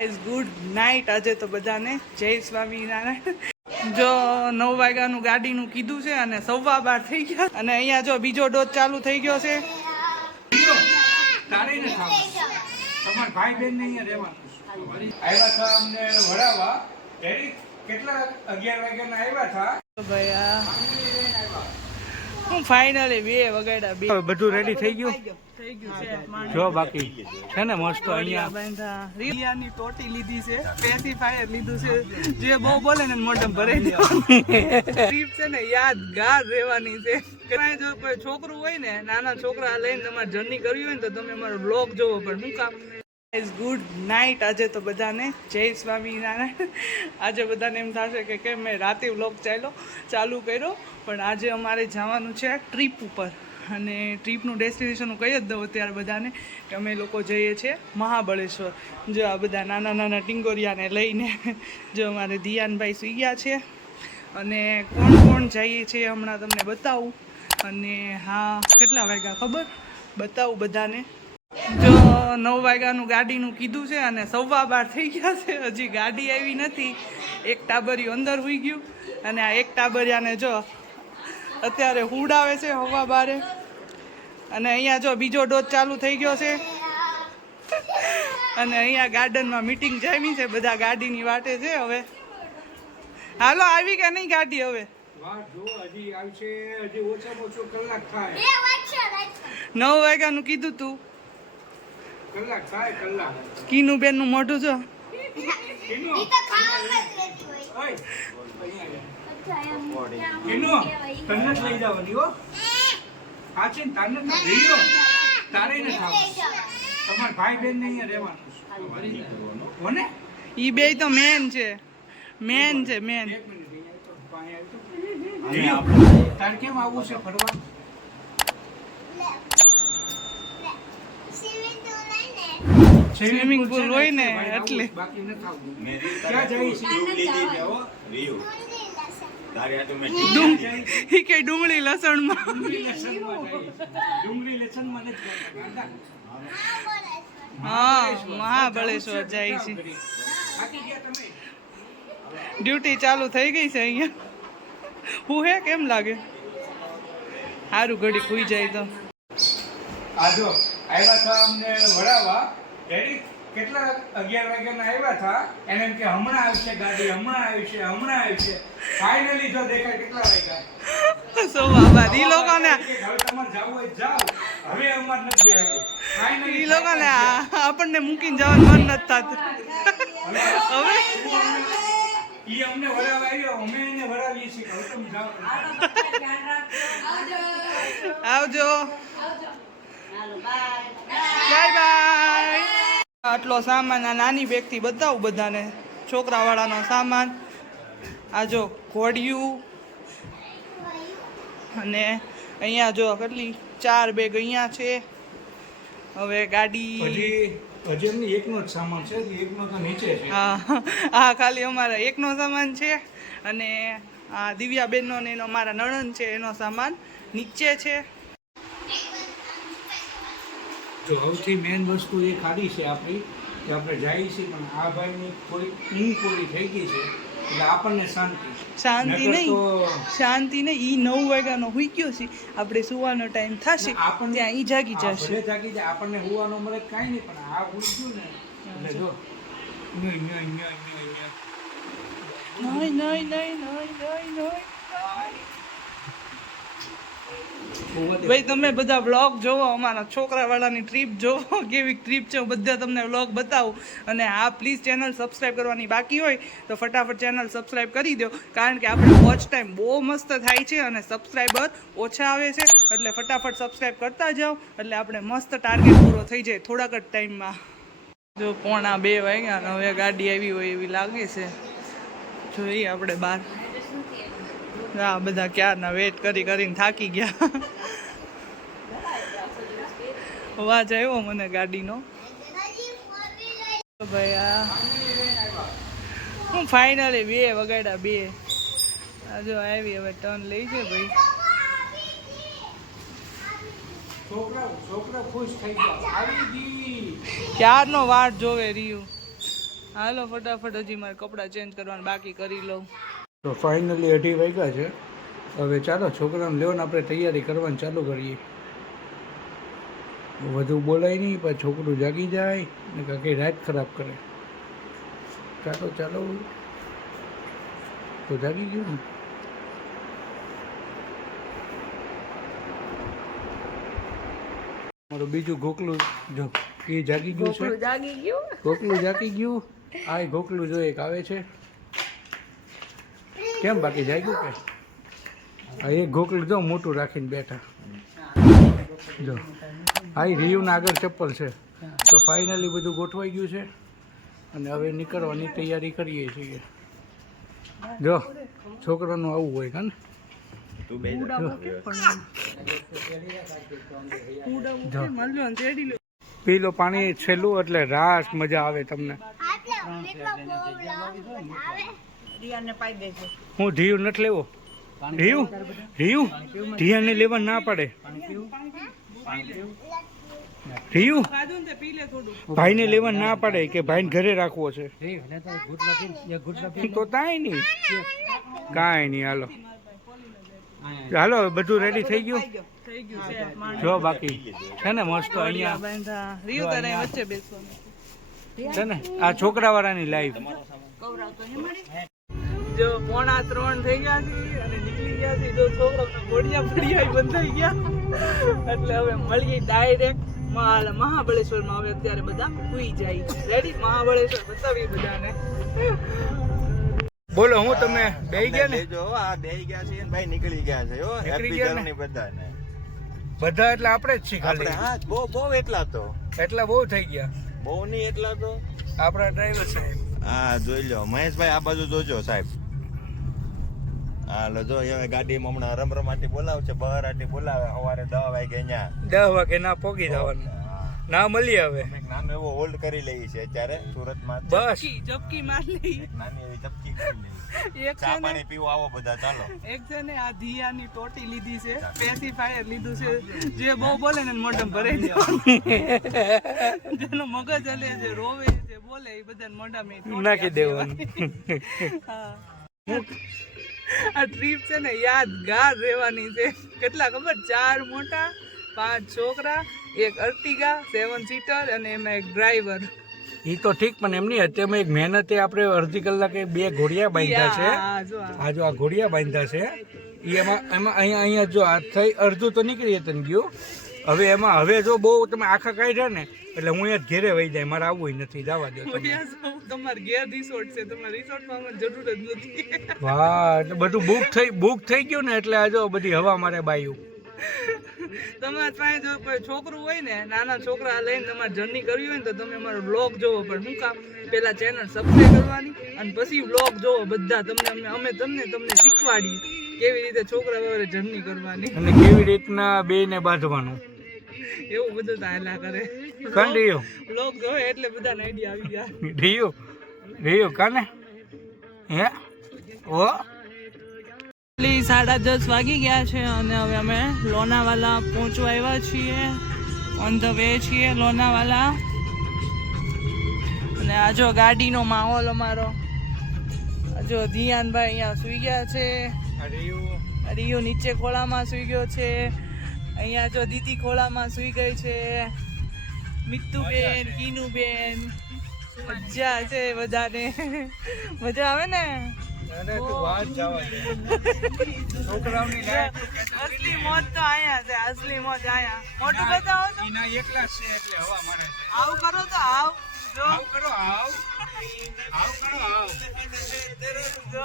Good night. આજે તો બધાને જય સ્વામિનારાયણ. જો 9 વાગ્યાનું ગાડીનું કીધું છે અને 12:15 થઈ ગયા અને અહીંયા જો બીજો ડોઝ ચાલુ થઈ ગયો છે. તમાર ભાઈ બેન ને અહીંયા રહેવાનું આવ્યા હતા અમને વડાવા કેટલા 11 વાગ્યાના આવ્યા હતા ભાઈ હું ફાઇનલી 2 વાગ્યા બધું રેડી થઈ ગયું જો બાકી છે ને મસ્ત અહીંયા રિયાની ટોટી લીધી છે, પેસિફાયર લીધું છે, જે બહુ બોલે ને મોઢમ ભરાઈ દેવાની ટ્રીપ છે ને યાદગાર રહેવાની છે. જો કોઈ છોકરું હોય ને, નાના છોકરા લઈને તમારે જર્ની કરવી હોય ને તો તમે અમારો બ્લોગ જોવો. પણ શું કામ ગુડ નાઇટ. આજે તો બધાને જય સ્વામિનારાયણ. આજે બધાને એમ થશે કે કેમ મેં રાતે વ્લોગ ચાલુ કર્યો, પણ આજે અમારે જવાનું છે ટ્રીપ ઉપર. અને ટ્રીપનું ડેસ્ટિનેશન હું કહી જ દઉં અત્યારે બધાને કે અમે લોકો જઈએ છીએ મહાબળેશ્વર. જો આ બધા નાના નાના ટીંગોરિયાને લઈને જો અમારે દિયાનભાઈ સુઈ ગયા છે અને કોણ કોણ જઈએ છીએ હમણાં તમને બતાવું. અને હા, કેટલા વાગ્યા ખબર બતાવું બધાને. જો 9 વાગ્યાનું ગાડીનું કીધું છે અને 12:15 થઈ ગયા છે, હજી ગાડી આવી નથી. એક ટાબરિયું અંદર હોઈ ગયું અને આ એક ટાબરિયાને જો અત્યારે હુડાવે છે 12:15. અને અહીંયા જો બીજો ડોઝ ચાલુ થઈ ગયો છે અને અહીંયા ગાર્ડનમાં મીટિંગ જામી છે, બધા ગાડીની વાટે છે. હવે હાલો, આવી કે નહીં ગાડી? હવે 9 વાગ્યાનું કીધું તું. કીનું બેન નું મોઢું જો. તમાર ભાઈ બેન ને અહીંયા રહેવાનું ઈ બે તો મેન છે, મેન. તાર કેમ આવું છે ફરવા? સ્વિમિંગ પુલ હોય ને એટલે. ક્યાં જઈ છે? ડુંગળી લસણ માં. ડુંગળી લસણ માં હા, મહાબળેશ્વર જાય છે. ડ્યુટી ચાલુ થઈ ગઈ છે અહીંયા. હું હે કેમ લાગે? સારું ઘડી ખુઈ જાય તો. આજો આવ્યા હતા અમને વડાવા કેટલા 11 વાગ્યાના આવ્યા હતા. એને એમ કે હમણાં આવશે ગાડી, હમણાં આવશે. ફાઇનલી જો દેખાય કેટલા વાગ્યા. સો બાબા ઈ લોકોને હવે તમારે જાવું હોય જાવ, હવે અમાર નથી બેહવું. ફાઇનલી ઈ લોકોને આપણને મૂકીને જવાનું મન નથી થતું. હવે ઈ અમને વડાવા આવ્યો, અમે એને વડાવીએ છીએ. હવે તમે જાઓ. આવજો. Bye bye. આટલો સામાન આ નાની બેગથી બતાવું બધાને, છોકરાવાળાનો સામાન. આ જો ઘોડિયું અને અહીંયા જો કેટલી 4 બેગ અહીંયા છે. હવે ગાડી હજી એમની એકનો જ સામાન છે, એકનો તો નીચે છે. હા, ખાલી અમારા એકનો સામાન છે. અને આ દિવ્યાબેનનો ને એનો મારા નણંદ છે, એનો સામાન નીચે છે. જો સૌથી મેઇન વસ્તુ એ ખાલી છે આપણી કે આપણે જઈએ છીએ, પણ આ ભાઈની કોઈ ઊંઘ પૂરી થઈ ગઈ છે એટલે આપણને શાંતિ નહીં. ઈ 9 વાગ્યાનો હોઈ ગયો છે, આપણે સુવાનો ટાઈમ થશે ત્યાં ઈ જાગી જશે. આપણને હોવાનો મળે કાંઈ નહીં, પણ આ ઉઠ ગયું ને એટલે જો નહીં. ભાઈ તમે બધા વ્લોગ જોવો, અમારા છોકરાવાળાની ટ્રીપ જોવો, કેવી ટ્રીપ છે. હું બધા તમને વ્લોગ બતાવું. અને હા, પ્લીઝ ચેનલ સબસ્ક્રાઈબ કરવાની બાકી હોય તો ફટાફટ ચેનલ સબસ્ક્રાઈબ કરી દો, કારણ કે આપણે વોચ ટાઈમ બહુ મસ્ત થાય છે અને સબસ્ક્રાઈબર ઓછા આવે છે. એટલે ફટાફટ સબસ્ક્રાઈબ કરતા જાઓ, એટલે આપણે મસ્ત ટાર્ગેટ પૂરો થઈ જાય થોડાક જ ટાઈમમાં. જો 1:45 વાગ્યા હવે ગાડી આવી હોય એવી લાગે છે. જોઈએ આપણે બહાર. આ બધા ક્યારના વેટ કરીને થાકી ગયા. અવાજ આવ્યો મને ગાડીનો. ભાઈ આ હું ફાઇનલી 2 વાગ્યા. આ જો આવી, હવે ટર્ન લઈ છે ભાઈ. છોકરા ખુશ થઈ ગયા, આવી ગઈ. ક્યારનો વાટ જોવે રહ્યું. હાલો ફટાફટ, હજી મારે કપડાં ચેન્જ કરવાના બાકી કરી લઉં. તો ફાઇનલી 2:30 વાગ્યા છે. હવે ચાલો છોકરાને લેવાને આપણે તૈયારી કરવાની ચાલુ કરીએ. વધુ બોલાય નહીં, પણ છોકરું જાગી જાય ને કંઈ રાત ખરાબ કરે. ચાલો ચાલો, તો જાગી ગયું ને. મારું બીજું ગોકલું જો એ જાગી ગયું છે. ગોકલું જાગી ગયું. આ ગોકલું જો એક આવે છે. કેમ બાકી જાગ્યું કે? આ એક ગોકલું જો મોટું રાખીને બેઠા. જો આ રિયુના આગળ ચપ્પલ છે. તો ફાઇનલી બધું ગોઠવાઈ ગયું છે અને હવે નીકળવાની તૈયારી કરીએ છીએ. જો છોકરાનું આવું હોય કાને. પી લો પાણી છેલ્લું એટલે રાસ મજા આવે તમને. હું ઢીયું નથી લેવો. ઢીયું ઢીયાને લેવા ના પડે. ઢીયું ભાઈને લેવા ના પડે કે ભાઈને ઘરે રાખવો છે તો કાંઈ નહીં. કાંઈ નહીં. હાલો હાલો, બધું રેડી થઈ ગયું. જો બાકી છે ને મસ્ત અહીંયા છે ને આ છોકરા વાળાની લાઈફ. જો 2:45 થઈ ગયા છે અને નીકળી ગયા છે. જો છોકરા ઘોડિયા ફડિયા બંધ થઈ ગયા એટલે હવે મળીએ ડાયરેક્ટ મહાબળેશ્વર માં. હવે અત્યારે બધા સુઈ જાય. રેડી? મહાબળેશ્વર બતાવી બધાને. બોલો હું તમે બેહી ગયા ને? જો આ બેહી ગયા છે ને ભાઈ નીકળી ગયા છે. હો હેપી જર્ની બધાને. બધા એટલે આપણે જ છીએ ખાલી. હા બહુ એટલા તો. એટલા બહુ થઈ ગયા. બહુ નહીં એટલા તો. આપણા ડ્રાઈવર સાહેબ. હા જોઈ લો મહેશભાઈ, આ બાજુ જોજો સાહેબ. હા લો જો હવે ગાડીમાં હમણાં રમરમાટી બોલાવશે, બહારાટી બોલાવે. સવારે 10 વાગે અહીંયા 10 વાગે ના પોગી જવાનું. ના મળીએ હવે. નાનો એવો હોલ્ડ કરી લઈએ છે અત્યારે સુરતમાં. બસ ઝપકી માર લઈ. નાની એવી ચપકી કરી લઈએ. એક ચા પાણી પીવો આવો બધા ચાલો. એક છે ને આ દિયાની ટોટી લીધી છે, પેસિફાયર લીધું છે. જે બહુ બોલે ને મોઢામાં ભરાઈ દેવાનું. જેનો મગજ હલે છે, રોવે છે, બોલે એ બધાને મોઢામાં નાખી દેવાનું. હા, આ ટ્રીપ છે ને યાદગાર રહેવાની છે. કેટલા ખબર? 4 મોટા, 5 છોકરા, એક અર્ટિગા 7 સીટર અને એમાં એક ડ્રાઈવર. એ તો ઠીક, પણ એમની અત્યારે એક મહેનતે આપણે અડધી કલાકે 2 ઘોડિયા બાંધ્યા છે. આ જો આ ઘોડિયા બાંધ્યા છે એમાં અહીંયા જો આ થઈ અડધું તો નીકળી હતું ગયું. હવે એમાં હવે જો બહુ તમે આખા કાઢ્યા ને એટલે હું અહીંયા ઘેરે વહી જાય. મારે આવવું નથી, જવા દો. તમારે ઘેર રિસોર્ટ છે, તમારે રિસોર્ટમાં અમને જરૂર જ નથી. વાહ, એટલે બધું બુક થઈ ગયું ને એટલે આ જો બધી હવા મારે બાયું. તમારે પાસે જો કોઈ છોકરું હોય ને, નાના છોકરા લઈને તમારે જર્ની કરવી હોય ને તો તમે અમારો વ્લોગ જોવો. પણ શું કામ? પેલા ચેનલ સબસ્ક્રાઈબ કરવાની અને પછી વ્લોગ જોવો બધા. અમે તમને શીખવાડી કેવી રીતે છોકરા વગર જર્ની કરવાની અને કેવી રીતના બેને બાંધવાનું. એવું બધું તો હાલા કરે. કંડિયો વ્લોગ જોવે એટલે બધાને આઈડિયા આવી જાય. રિયો કાને હે ઓ 10:30 વાગી ગયા છે અને હવે અમે લોનાવાલા પહોંચવા આવ્યા છીએ. ઓન ધ વે છીએ લોનાવાલા. અને આ જો ગાડીનો માહોલ અમારો. જો ધીયાનભાઈ અહીંયા સુઈ ગયા છે. રિયુ નીચે ખોળામાં સુઈ ગયો છે. અહીંયા જો દીદી ખોળામાં સુઈ ગઈ છે. મિત્તુબેન, કીનુબેન, મજા છે બધાને. મજા આવે ને? અસલી મોજ તો આયા છે. અસલી મોજ આયા. મોટું બતાવો તો. એકલા છે એટલે હવા મારે છે. આવ કરો તો આવ. જો કરો આવ જો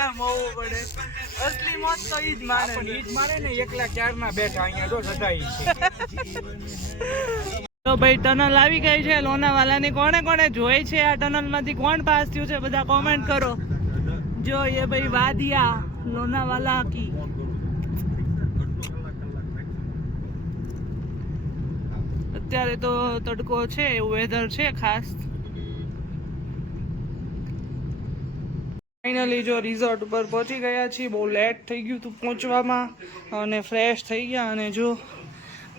એમ હોવું પડે. અસલી મોજ તો ઈ જ મારે. ઈજ મારે ને. એકલા ક્યારના બેઠા અહીંયા જો સદાઈ છે. તો ભાઈ ટનલ આવી ગઈ છે લોનાવાલાની. કોણે કોણે જોઈ છે આ ટનલ માંથી? કોણ પાસ થયું છે બધા કોમેન્ટ કરો. जो ये भाई वादिया लोनावाला की. અત્યારે તો તડકો છે, એવું વેધર છે ખાસ. ફાઇનલી જો રિઝોર્ટ ઉપર પહોંચી ગયા છીએ. બહુ લેટ થઈ ગયું હતું પહોંચવામાં અને ફ્રેશ થઈ ગયા. અને જો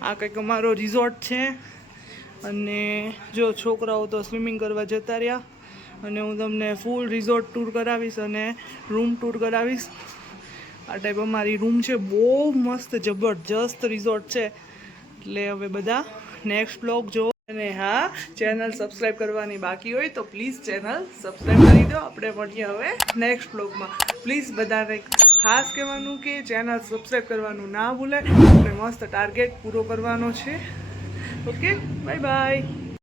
આ કંઈક અમારો રિઝોર્ટ છે. અને જો છોકરાઓ તો સ્વિમિંગ કરવા જતા રહ્યા અને હું તમને ફૂલ રિઝોર્ટ ટૂર કરાવીશ અને રૂમ ટૂર કરાવીશ. આ ટાઈપ અમારી રૂમ છે, બહુ મસ્ત જબરજસ્ત રિઝોર્ટ છે. એટલે હવે બધા નેક્સ્ટ બ્લોગ જો. અને હા, ચેનલ સબસ્ક્રાઈબ કરવાની બાકી હોય તો પ્લીઝ ચેનલ સબસ્ક્રાઈબ કરી દો. આપણે મળીએ હવે નેક્સ્ટ બ્લોગમાં. પ્લીઝ બધાને ખાસ કહેવાનું કે ચેનલ સબસ્ક્રાઈબ કરવાનું ના ભૂલે. આપણે મસ્ત ટાર્ગેટ પૂરો કરવાનો છે. Okay, bye bye.